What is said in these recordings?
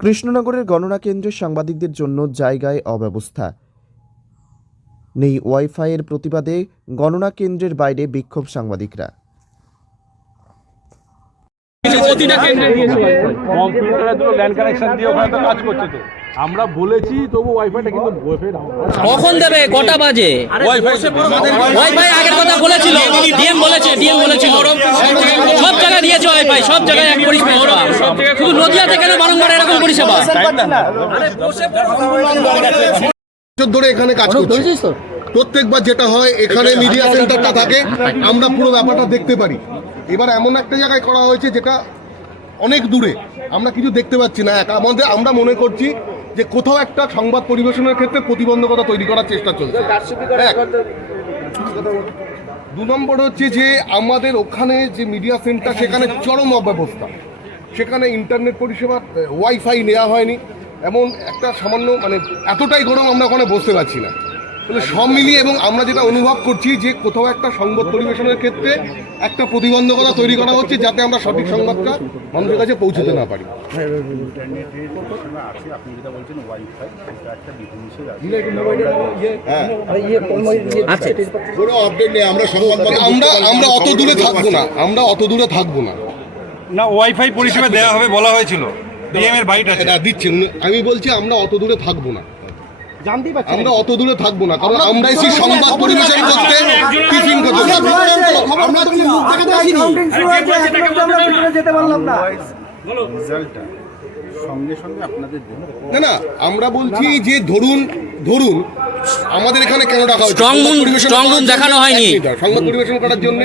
কৃষ্ণনগরের গণনা কেন্দ্রের সাংবাদিকদের জন্য জায়গায় অব্যবস্থা। নেই ওয়াইফাইয়ের প্রতিবাদে গণনা কেন্দ্রের বাইরে বিক্ষোভ সাংবাদিকরা। প্রতিটা কেন্দ্রে দিয়েছে কম্পিউটারে দুটো ল্যান্ড কানেকশন দিয়ে ওখানে তো কাজ করছে তো আমরা বলেছি তবু ওয়াইফাইটা কিন্তু ওয়াইফাই কখন দেবে? কটা বাজে? ওয়াইফাই ওয়াইফাই আগের কথা বলেছিল। ডিএম বলেছে ডিএম বলেছিল। জায়গায় ওয়াইফাই সব জায়গায় এক পরিষেবা শুধু নদিয়াতে কেন বারংবার এরকম পরিষেবা? ধরে এখানে কাজ করছি। প্রত্যেকবার যেটা হয় এখানে মিডিয়া সেন্টারটা থাকে। আমরা পুরো ব্যাপারটা দেখতে পারি। এবার এমন একটা জায়গায় করা হয়েছে যেটা অনেক দূরে। আমরা কিছু দেখতে পাচ্ছি না। এক আমাদের আমরা মনে করছি যে কোথাও একটা সংবাদ পরিবেশনের ক্ষেত্রে প্রতিবন্ধকতা তৈরি করার চেষ্টা চলছে। এক। দু নম্বর হচ্ছে যে আমাদের ওখানে যে মিডিয়া সেন্টার সেখানে চরম অব্যবস্থা। সেখানে ইন্টারনেট পরিষেবা ওয়াইফাই নেওয়া হয়নি। এমন একটা সামান্য মানে এতটাই গরম আমরা ওখানে বসতে পারছি না। সব মিলিয়ে এবং আমরা যেটা অনুভব করছি যে কোথাও একটা সংবাদ পরিবেশনের ক্ষেত্রে একটা প্রতিবন্ধকতা তৈরি করা হচ্ছে যাতে আমরা সঠিক সংবাদটা মানুষের কাছে পৌঁছতে না পারি। ইন্টারনেটের পরিষেবা আছে আপনি যেটা বলছেন ওয়াইফাই এটা একটা বিধিনিষেধ আছে কোনো আপডেট নেই আমরা আমরা আমরা অত দূরে থাকব না আমরা অত দূরে থাকব না। না ওয়াইফাই পরিষেবা দেওয়া হবে বলা হয়েছিল। বাড়িটা দিচ্ছেন আমি বলছি আমরা অত দূরে থাকব না। আমরা অত দূরে থাকব না কারণ আমরা এসে সংবাদ পরিবেশন করতে টিফিন করতে আমরা তো মুখ দেখাতে আসিনি। রেজাল্টটা সঙ্গে সঙ্গে আপনাদের না না আমরা বলছি যে ধরুন ধরুন আমাদের এখানে কেন ডাকা দেখানো হয়নি। সংবাদ পরিবেশন করার জন্য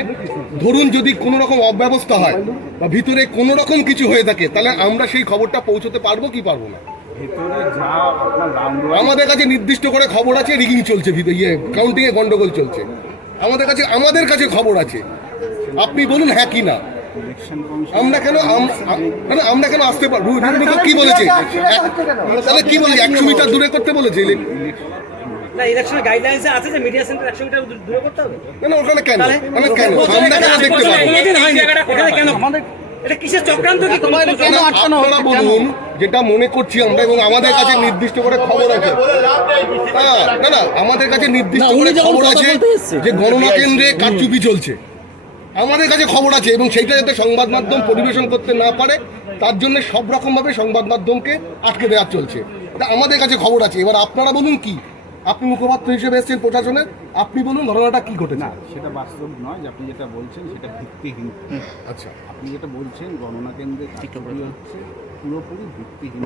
ধরুন যদি কোনো রকম অব্যবস্থা হয় বা ভিতরে কোনো রকম কিছু হয়ে থাকে তাহলে আমরা সেই খবরটা পৌঁছতে পারব কি পারব না? ভেতরে যা আপনার রাউন্ড আমাদের কাছে নির্দিষ্ট করে খবর আছে রিগিং চলছে ভিতরে ইয়ে কাউন্টিং এ গন্ডগোল চলছে। আমাদের কাছে আমাদের কাছে খবর আছে। আপনি বলুন হ্যাঁ কি না? আমরা কেন মানে আমরা কেন আসতে পারব কি বলেছে? তাহলে কি বলেছে একশো মিটার দূরে করতে বলেছে না ইলেকশনের গাইডলাইন্সে আছে যে মিডিয়া সেন্টার একশো মিটার দূরে করতে হবে? না না ওখানে কেন? মানে কেন? আমরা কেন দেখতে পাবো? এটা কিসের চক্রান্ত কি? কেন আপনারা বলুন। যেটা মনে করছি আমরা এবং আমাদের কাছে নির্দিষ্ট করে খবর আছে। হ্যাঁ, না না আমাদের কাছে নির্দিষ্ট করে খবর আছে যে গণনা কেন্দ্রে কারচুপি চলছে। আমাদের কাছে খবর আছে এবং সেইটা যাতে সংবাদ মাধ্যম পরিবেশন করতে না পারে তার জন্য সব রকম ভাবে সংবাদ মাধ্যমকে আটকে দেওয়া চলছে। এটা আমাদের কাছে খবর আছে। এবার আপনারা বলুন কি? আপনি মুখপাত্র হিসেবে এসেছেন প্রশাসনের আপনি বলুন ঘটনাটা কি ঘটে না সেটা বাস্তব নয় যে আপনি যেটা বলছেন সেটা ভিত্তিহীন। আচ্ছা। আপনি যেটা বলছেন গণনা কেন্দ্রে হচ্ছে পুরোপুরি ভিত্তিহীন।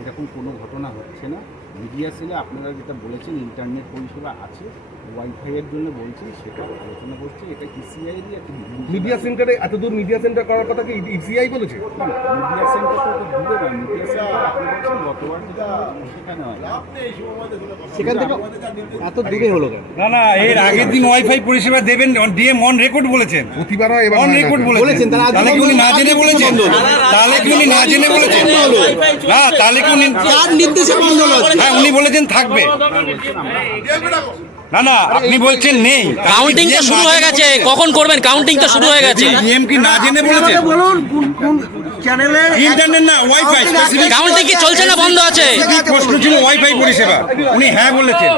এরকম কোনো ঘটনা হচ্ছে না। মিডিয়া সেলে আপনারা যেটা বলেছেন ইন্টারনেট পরিষেবা আছে ওয়াইফাইয়ের জন্য বলছি সেটা আলোচনা করছি এটা ইসিআইয়েরই একটা মিডিয়া সেন্টারে এত দূর মিডিয়া সেন্টার করার কথা কি ইসিআই বলেছে? মিডিয়া সেন্টার তো ওটা দূরে নয় মিডিয়া না না এর আগের দিন ওয়াইফাই পরিষেবা দেবেন ডিএম অন রেকর্ড বলেছেন। প্রতিবার অন রেকর্ড বলেছেন। তাহলে কি উনি না জেনে বলেছেন তাহলে কি উনি না জেনে বলেছেন? না তাহলে কি উনি নির্দেশে বন্ধ হ্যাঁ উনি বলেছেন থাকবে। না না আপনি বলছেন নেই। কাউন্টিং তো শুরু হয়ে গেছে। কখন করবেন? কাউন্টিং তো শুরু হয়ে গেছে। ডিএম কি না জেনে বলেছেন? ইন্টারনেট না ওয়াইফাই কাউন্টিং কি চলছে না বন্ধ আছে? প্রশ্ন ছিল ওয়াইফাই পরিষেবা। উনি হ্যাঁ বলেছেন।